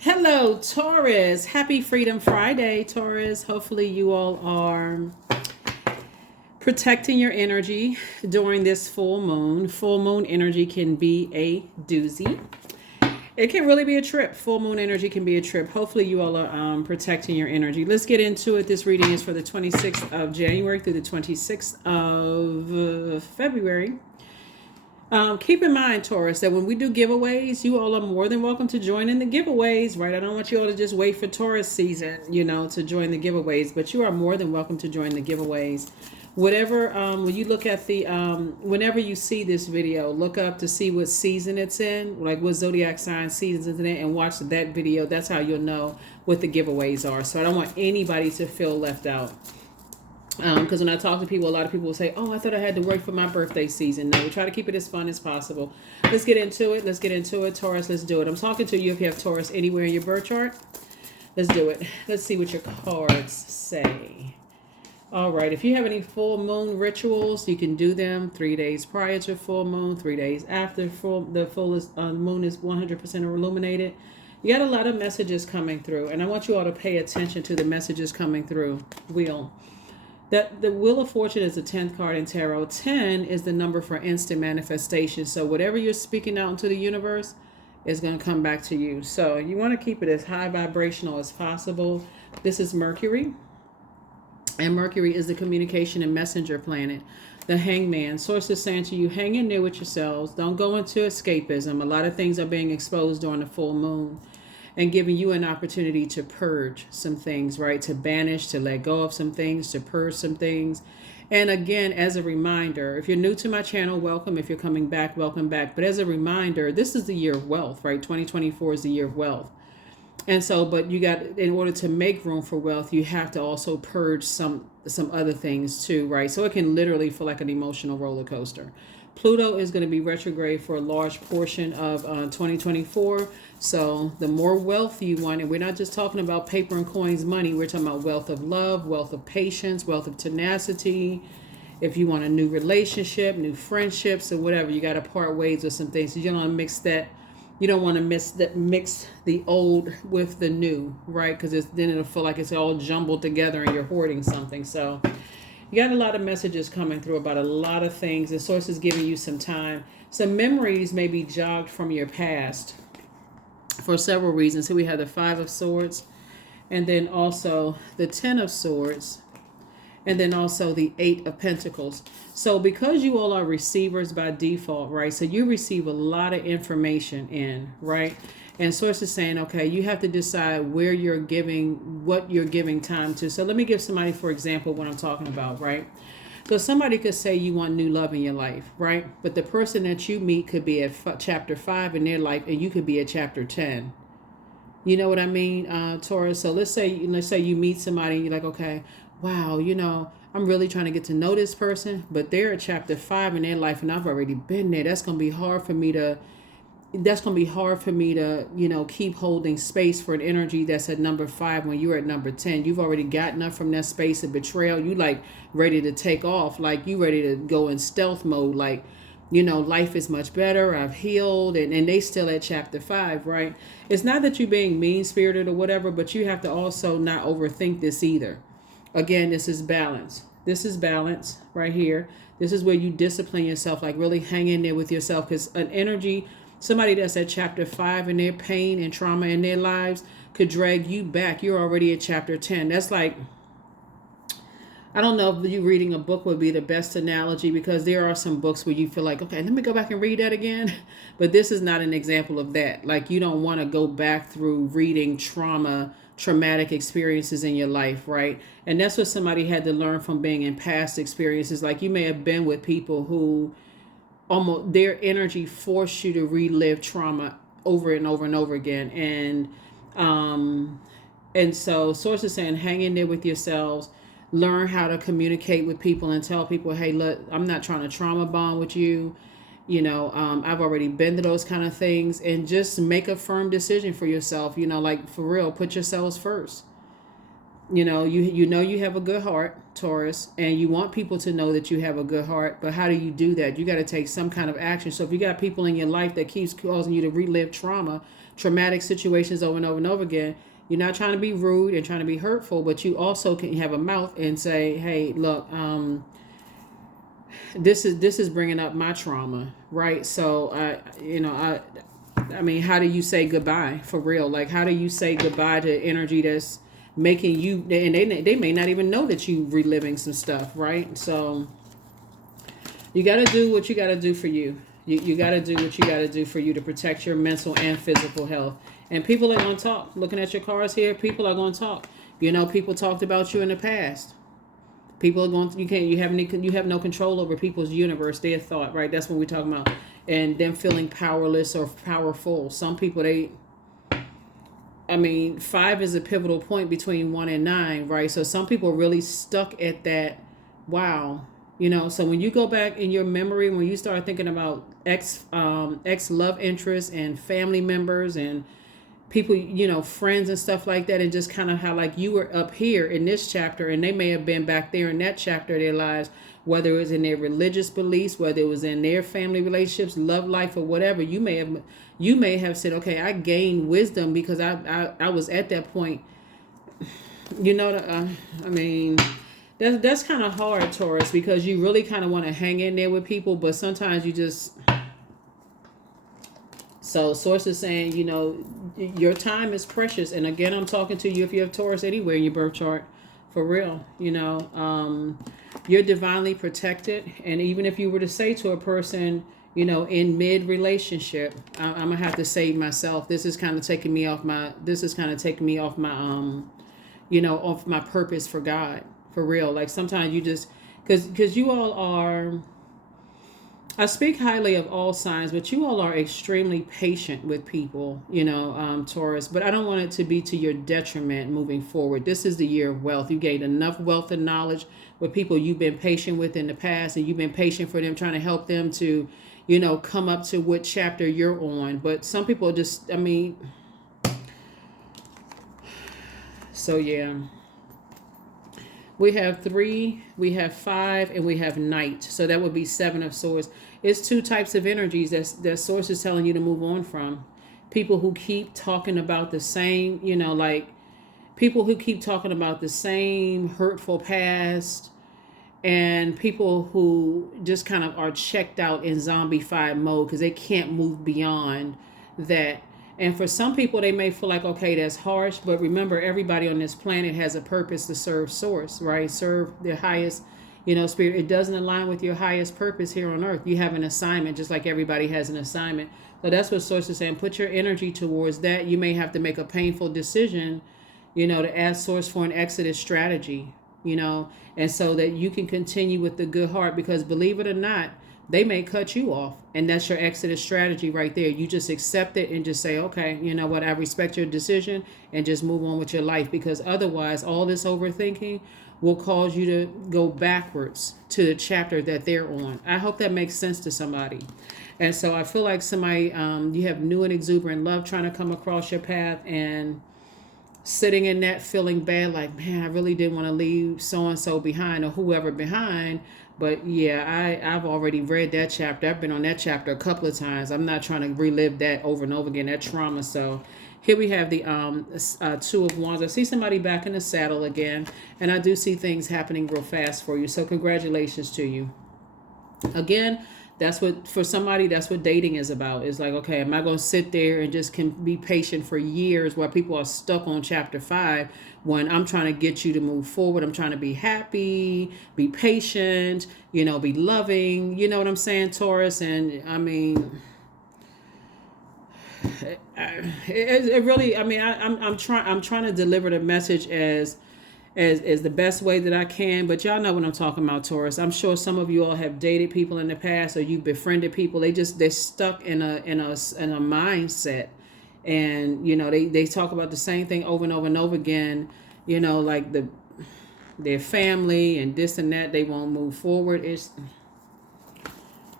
Hello, Taurus. Happy Freedom Friday, Taurus. Hopefully, you all are protecting your energy during this full moon. Full moon energy can be a doozy. It can really be a trip. Full moon energy can be a trip. Hopefully, you all are protecting your energy. Let's get into it. This reading is for the 26th of January through the 26th of February. Keep in mind, Taurus, that when we do giveaways, you all are more than welcome to join in the giveaways, right? I don't want you all to just wait for Taurus season, to join the giveaways, but you are more than welcome to join the giveaways. Whatever, when you look at the, whenever you see this video, look up to see what season it's in, like what Zodiac sign seasons it's in, and watch that video. That's how you'll know what the giveaways are. So I don't want anybody to feel left out. Because when I talk to people, a lot of people will say, oh, I thought I had to wait for my birthday season. No, we try to keep it as fun as possible. Let's get into it. Taurus, let's do it. I'm talking to you if you have Taurus anywhere in your birth chart. Let's do it. Let's see what your cards say. All right. If you have any full moon rituals, you can do them 3 days prior to full moon, 3 days after the fullest moon is 100% illuminated. You got a lot of messages coming through, and I want you all to pay attention to the messages coming through. That the Wheel of Fortune is the 10th card in tarot. 10 is the number for instant manifestation. So whatever you're speaking out into the universe is going to come back to you. So you want to keep it as high vibrational as possible. This is Mercury. And Mercury is the communication and messenger planet. The Hangman. Source is saying to you, hang in there with yourselves. Don't go into escapism. A lot of things are being exposed during the full moon, and giving you an opportunity to purge some things, right? To banish, to let go of some things, to purge some things. And again, as a reminder, if you're new to my channel, welcome. If you're coming back, welcome back. But as a reminder, this is the year of wealth, right? 2024 is the year of wealth. And so, but you got, in order to make room for wealth, you have to also purge some other things too, right? So it can literally feel like an emotional roller coaster. Pluto is going to be retrograde for a large portion of 2024. So the more wealth you want, and we're not just talking about paper and coins money, we're talking about wealth of love, wealth of patience, wealth of tenacity. If you want a new relationship, new friendships, or whatever, you got to part ways with some things. So you don't want to mix that. You don't want to mix the old with the new, right? Because then it'll feel like it's all jumbled together and you're hoarding something. So you got a lot of messages coming through about a lot of things. The source is giving you some time. Some memories may be jogged from your past for several reasons. Here we have the 5 of Swords, and then also the 10 of Swords, and then also the 8 of Pentacles. So because you all are receivers by default, right? So you receive a lot of information in, right? And source is saying, okay, you have to decide where you're giving, what you're giving time to. So let me give somebody, for example, what I'm talking about, right? So somebody could say you want new love in your life, right? But the person that you meet could be at chapter 5 in their life, and you could be at chapter 10. You know what I mean, Taurus? So let's say you meet somebody and you're like, okay, wow, I'm really trying to get to know this person, but they're at chapter 5 in their life, and I've already been there. That's going to be hard for me to keep holding space for an energy that's at number 5 when you're at number 10. You've already gotten up from that space of betrayal. You like ready to take off, like you ready to go in stealth mode, like, life is much better. I've healed, and they still at chapter 5, right? It's not that you're being mean-spirited or whatever, but you have to also not overthink this either. Again, this is balance. This is balance right here. This is where you discipline yourself, like really hang in there with yourself, because an energy, somebody that's at chapter 5 in their pain and trauma in their lives could drag you back. You're already at chapter 10. That's like, I don't know if you reading a book would be the best analogy, because there are some books where you feel like, okay, let me go back and read that again. But this is not an example of that. Like, you don't want to go back through reading traumatic experiences in your life, right? And that's what somebody had to learn from being in past experiences. Like, you may have been with people who almost their energy forced you to relive trauma over and over and over again. And so source is saying, hang in there with yourselves, learn how to communicate with people and tell people, hey, look, I'm not trying to trauma bond with you. I've already been to those kind of things, and just make a firm decision for yourself, like for real, put yourselves first. You have a good heart, Taurus, and you want people to know that you have a good heart. But how do you do that? You got to take some kind of action. So if you got people in your life that keeps causing you to relive trauma, traumatic situations over and over and over again. You're not trying to be rude and trying to be hurtful, but you also can have a mouth and say, hey, look, this is bringing up my trauma, right? So I mean, how do you say goodbye for real? Like, how do you say goodbye to energy that's making you, and they may not even know that you reliving some stuff, right? So you got to do what you got to do for you. You got to do what you got to do for you to protect your mental and physical health. And people are going to talk. Looking at your cards here, people are going to talk. People talked about you in the past. People are going to, you have no control over people's universe, their thought, right? That's what we're talking about. And them feeling powerless or powerful. Some people, 5 is a pivotal point between 1 and 9, right? So some people are really stuck at that, wow. So when you go back in your memory, when you start thinking about ex love interests and family members and people, friends and stuff like that, and just kind of how like you were up here in this chapter and they may have been back there in that chapter of their lives, whether it was in their religious beliefs, whether it was in their family relationships, love life, or whatever. You may have said, okay, I gained wisdom because I was at that point. That's kind of hard, Taurus, because you really kind of want to hang in there with people, but sometimes you just... So Source is saying, your time is precious. And again, I'm talking to you if you have Taurus anywhere in your birth chart, for real. You're divinely protected. And even if you were to say to a person, in mid-relationship, I'm going to have to say myself, this is kind of taking me off my, off my purpose for God, for real. Like sometimes you just, because you all are... I speak highly of all signs, but you all are extremely patient with people, Taurus. But I don't want it to be to your detriment moving forward. This is the year of wealth. You gained enough wealth and knowledge with people you've been patient with in the past, and you've been patient for them, trying to help them to, come up to what chapter you're on. But some people just, so yeah. We have 3, we have 5, and we have Knight. So that would be 7 of Swords. It's 2 types of energies that Source is telling you to move on from. People who keep talking about the same, people who keep talking about the same hurtful past, and people who just kind of are checked out in zombified mode because they can't move beyond that. And for some people, they may feel like, okay, that's harsh. But remember, everybody on this planet has a purpose to serve Source, right? Serve their highest, spirit. It doesn't align with your highest purpose here on earth. You have an assignment, just like everybody has an assignment. So that's what Source is saying. Put your energy towards that. You may have to make a painful decision, to ask Source for an exodus strategy, and so that you can continue with the good heart. Because believe it or not, they may cut you off, and that's your exodus strategy right there. You just accept it and just say, okay, you know what, I respect your decision, and just move on with your life, because otherwise all this overthinking will cause you to go backwards to the chapter that they're on. I hope that makes sense to somebody. And so I feel like somebody, you have new and exuberant love trying to come across your path, and sitting in that feeling bad, like, man, I really didn't want to leave so-and-so behind, or whoever behind. But yeah, I've already read that chapter. I've been on that chapter a couple of times. I'm not trying to relive that over and over again, that trauma. So here we have the 2 of Wands. I see somebody back in the saddle again, and I do see things happening real fast for you. So congratulations to you. Again, that's what dating is about. It's like, okay, am I going to sit there and just can be patient for years while people are stuck on chapter 5 when I'm trying to get you to move forward? I'm trying to be happy, be patient, be loving. You know what I'm saying, Taurus? And it really, I'm trying to deliver the message as the best way that I can, but y'all know what I'm talking about, Taurus. I'm sure some of you all have dated people in the past, or you've befriended people. They're stuck in a mindset, and they talk about the same thing over and over and over again. Like their family and this and that. They won't move forward.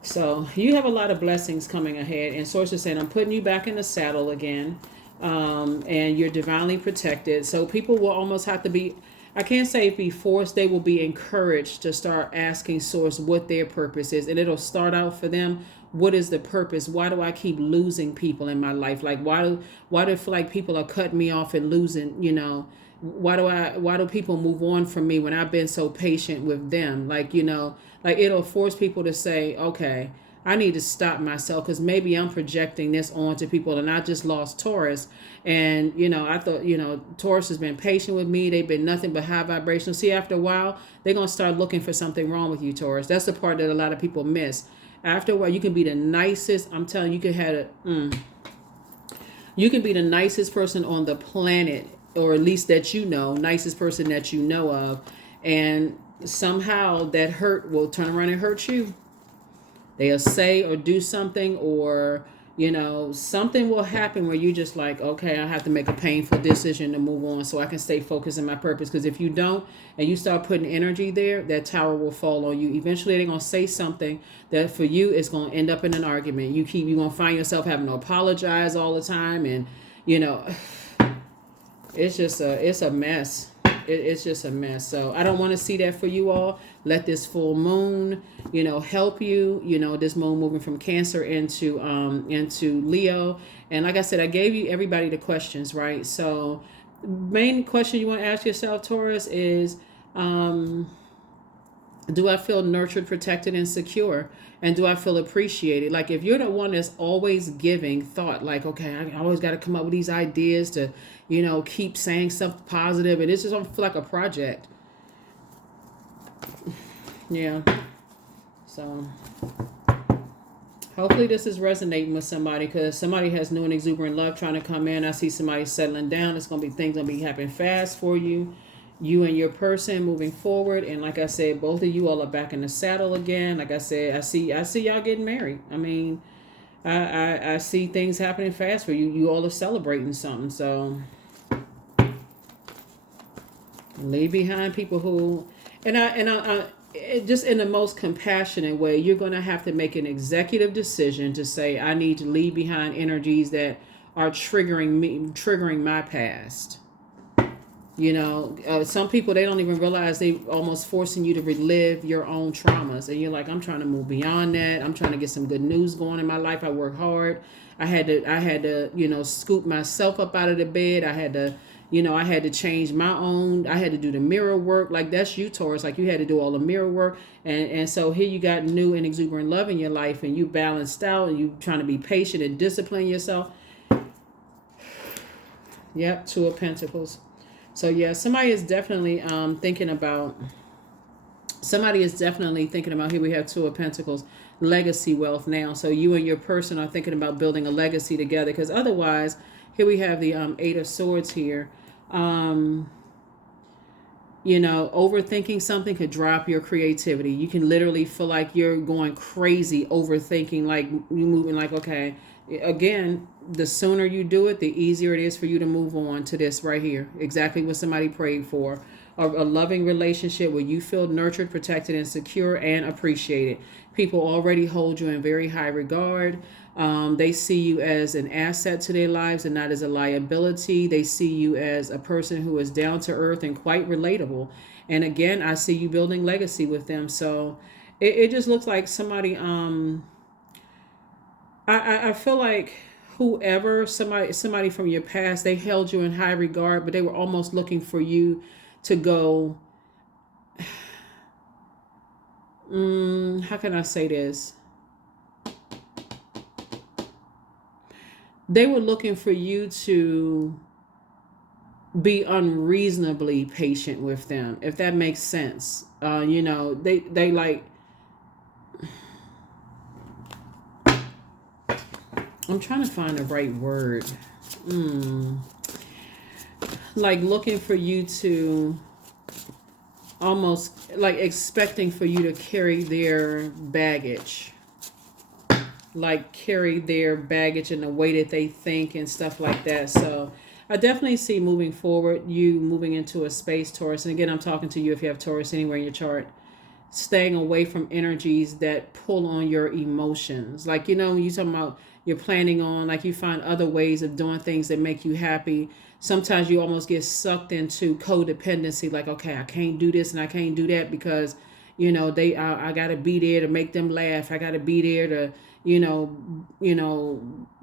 So you have a lot of blessings coming ahead, and Source is saying, I'm putting you back in the saddle again, and you're divinely protected. So people will almost have to be. I can't say be forced. They will be encouraged to start asking source what their purpose is. And it'll start out for them. What is the purpose? Why do I keep losing people in my life? Like, why do I feel like people are cutting me off and losing, why do people move on from me when I've been so patient with them? Like, like it'll force people to say, okay, I need to stop myself because maybe I'm projecting this onto people. And I just lost Taurus. And, I thought, Taurus has been patient with me. They've been nothing but high vibrational. See, after a while, they're going to start looking for something wrong with you, Taurus. That's the part that a lot of people miss. After a while, you can be the nicest. I'm telling you, you can be the nicest person on the planet, or at least that nicest person that you know of. And somehow that hurt will turn around and hurt you. They'll say or do something, or, something will happen where you just like, okay, I have to make a painful decision to move on so I can stay focused on my purpose. Because if you don't, and you start putting energy there, that tower will fall on you. Eventually, they're going to say something that for you is going to end up in an argument. You're going to find yourself having to apologize all the time. And, it's a mess. It's just a mess. So I don't want to see that for you all. Let this full moon, help you. This moon moving from Cancer into Leo. And like I said, I gave you everybody the questions, right? So main question you want to ask yourself, Taurus, is do I feel nurtured, protected, and secure? And do I feel appreciated? Like if you're the one that's always giving thought, like, okay, I always got to come up with these ideas to, keep saying something positive. And it's just don't feel like a project. Yeah. So hopefully this is resonating with somebody, because somebody has new and exuberant love trying to come in. I see somebody settling down. It's going to be things going to be happening fast for you. You and your person moving forward. And like I said, both of you all are back in the saddle again. Like I said, I see y'all getting married. I mean, I see things happening fast for you. You all are celebrating something. So leave behind people who, and I just in the most compassionate way, you're going to have to make an executive decision to say, I need to leave behind energies that are triggering my past. Some people, they don't even realize they almost forcing you to relive your own traumas. And you're like, I'm trying to move beyond that. I'm trying to get some good news going in my life. I work hard. I had to, scoop myself up out of the bed. I had to change my own. I had to do the mirror work. Like that's you, Taurus. Like you had to do all the mirror work. And so here you got new and exuberant love in your life, and you balanced out, and you trying to be patient and discipline yourself. Yep. Two of Pentacles. So yeah, somebody is definitely thinking about, here we have Two of Pentacles, legacy wealth now. So you and your person are thinking about building a legacy together, because otherwise, here we have the Eight of Swords here. Overthinking something could drop your creativity. You can literally feel like you're going crazy overthinking, like you moving like, okay, again, the sooner you do it, the easier it is for you to move on to this right here. Exactly what somebody prayed for. A loving relationship where you feel nurtured, protected, and secure and appreciated. People already hold you in very high regard. They see you as an asset to their lives and not as a liability. They see you as a person who is down to earth and quite relatable. And again, I see you building legacy with them. So it just looks like somebody, I feel like somebody from your past, they held you in high regard, but they were almost looking for you to go, how can I say this? They were looking for you to be unreasonably patient with them, if that makes sense. They like, I'm trying to find the right word. Like looking for you to almost like expecting for you to carry their baggage. Like carry their baggage in the way that they think and stuff like that. So I definitely see moving forward, you moving into a space, Taurus. And again, I'm talking to you if you have Taurus anywhere in your chart. Staying away from energies that pull on your emotions. Like, you talking about, you're planning on, like you find other ways of doing things that make you happy. Sometimes you almost get sucked into codependency, like, okay, I can't do this and I can't do that because, I got to be there to make them laugh. I got to be there to,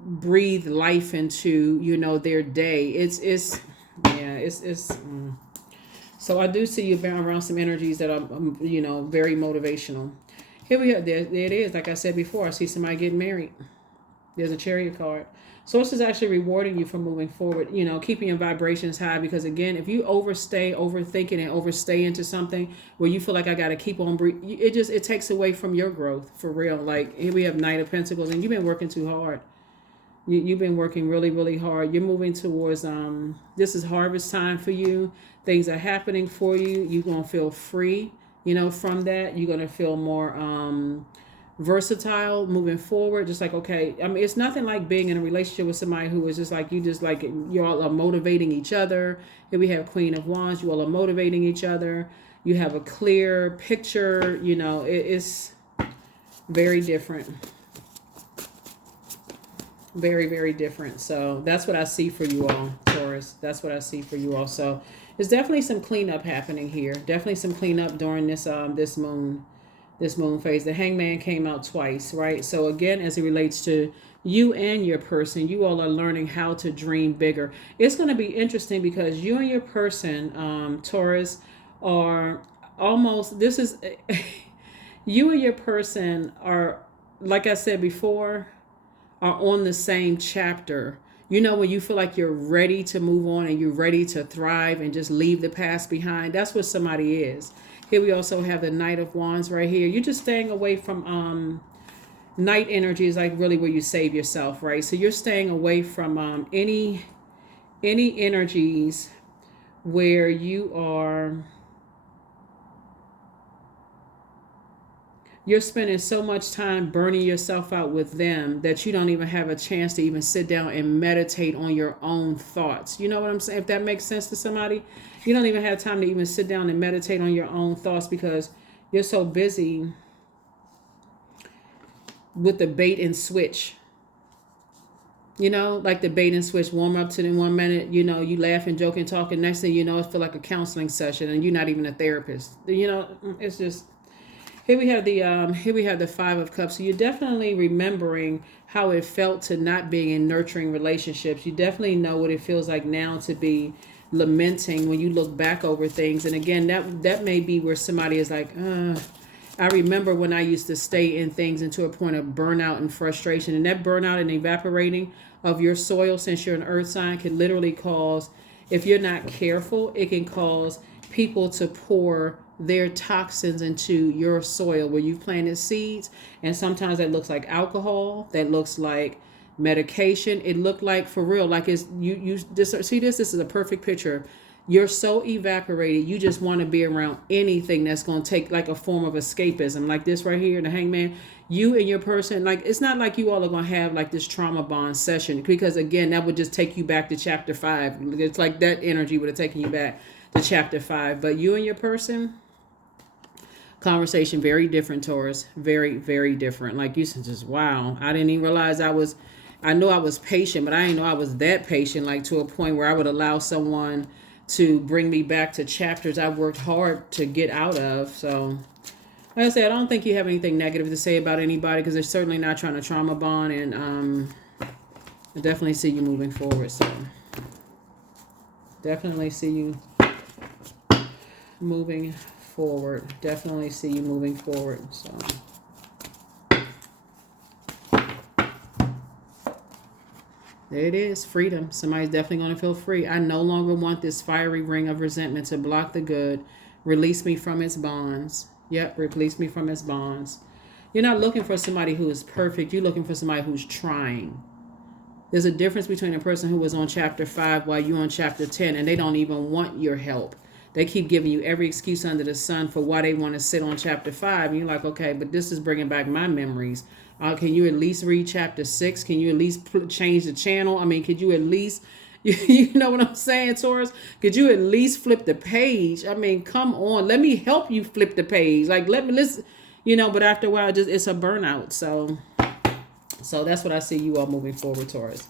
breathe life into, their day. So I do see you being around some energies that are, very motivational. Here we are. There it is. Like I said before, I see somebody getting married. There's a Chariot card. Source is actually rewarding you for moving forward, keeping your vibrations high. Because again, if you overthinking and overstay into something where you feel like I got to keep on breathing, it takes away from your growth, for real. Like here we have Knight of Pentacles, and you've been working too hard. You've been working really, really hard. You're moving towards, this is harvest time for you. Things are happening for you. You're going to feel free, from that. You're going to feel more versatile moving forward. Just like, okay, I mean, it's nothing like being in a relationship with somebody who is just like, you all are motivating each other. Here we have Queen of Wands. You all are motivating each other. You have a clear picture. It's very different. Very, very different. So that's what I see for you all, Taurus. That's what I see for you all. So there's definitely some cleanup happening here. Definitely some cleanup during this this moon phase. The Hangman came out twice, right? So again, as it relates to you and your person, you all are learning how to dream bigger. It's going to be interesting because you and your person, Taurus, are almost, you and your person are, like I said before, are on the same chapter. When you feel like you're ready to move on and you're ready to thrive and just leave the past behind, that's what somebody is. Here we also have the Knight of Wands right here. You're just staying away from night energy is like really where you save yourself, right? So you're staying away from any energies where you're spending so much time burning yourself out with them that you don't even have a chance to even sit down and meditate on your own thoughts. You know what I'm saying? If that makes sense to somebody, you don't even have time to even sit down and meditate on your own thoughts because you're so busy with the bait and switch. Like the bait and switch, warm up to the 1 minute, you laugh and joke and talk, and next thing you know, it feels like a counseling session and you're not even a therapist. It's just... Here we have the Five of Cups. So you're definitely remembering how it felt to not being in nurturing relationships. You definitely know what it feels like now to be lamenting when you look back over things. And again, that may be where somebody is like, I remember when I used to stay in things into a point of burnout and frustration. And that burnout and evaporating of your soil, since you're an earth sign, can literally cause, if you're not careful, it can cause people to pour their toxins into your soil where you've planted seeds. And sometimes that looks like alcohol, that looks like medication. It looked like, for real, like it's this is a perfect picture. You're so evaporated, you just want to be around anything that's going to take like a form of escapism, like this right here, the Hangman. You and your person, like, it's not like you all are going to have like this trauma bond session, because again, that would just take you back to chapter 5. It's like that energy would have taken you back to chapter 5. But you and your person, conversation very different, Taurus. Very, very different. Like, you said, just wow, I didn't even realize I know I was patient, but I didn't know I was that patient, like to a point where I would allow someone to bring me back to chapters I worked hard to get out of. So like I said, I don't think you have anything negative to say about anybody, because they're certainly not trying to trauma bond. And I definitely see you moving forward. So definitely see you moving forward. Definitely see you moving forward. So there it is. Freedom. Somebody's definitely going to feel free. I no longer want this fiery ring of resentment to block the good. Release me from its bonds. Yep, release me from its bonds. You're not looking for somebody who is perfect. You're looking for somebody who's trying. There's a difference between a person who was on chapter 5 while you're on chapter 10, and they don't even want your help. They keep giving you every excuse under the sun for why they want to sit on chapter 5. And you're like, okay, but this is bringing back my memories. Can you at least read chapter 6? Can you at least change the channel? I mean, could you at least, you know what I'm saying, Taurus? Could you at least flip the page? I mean, come on. Let me help you flip the page. Like, let's, but after a while, it's a burnout. So So that's what I see you all moving forward, Taurus.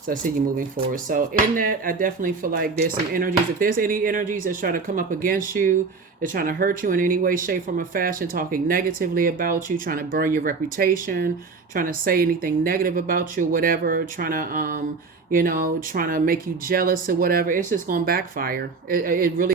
So I see you moving forward. So in that, I definitely feel like there's some energies. If there's any energies that's trying to come up against you, they're trying to hurt you in any way, shape, form, or fashion, talking negatively about you, trying to burn your reputation, trying to say anything negative about you, whatever, trying to, trying to make you jealous or whatever, it's just going to backfire. It really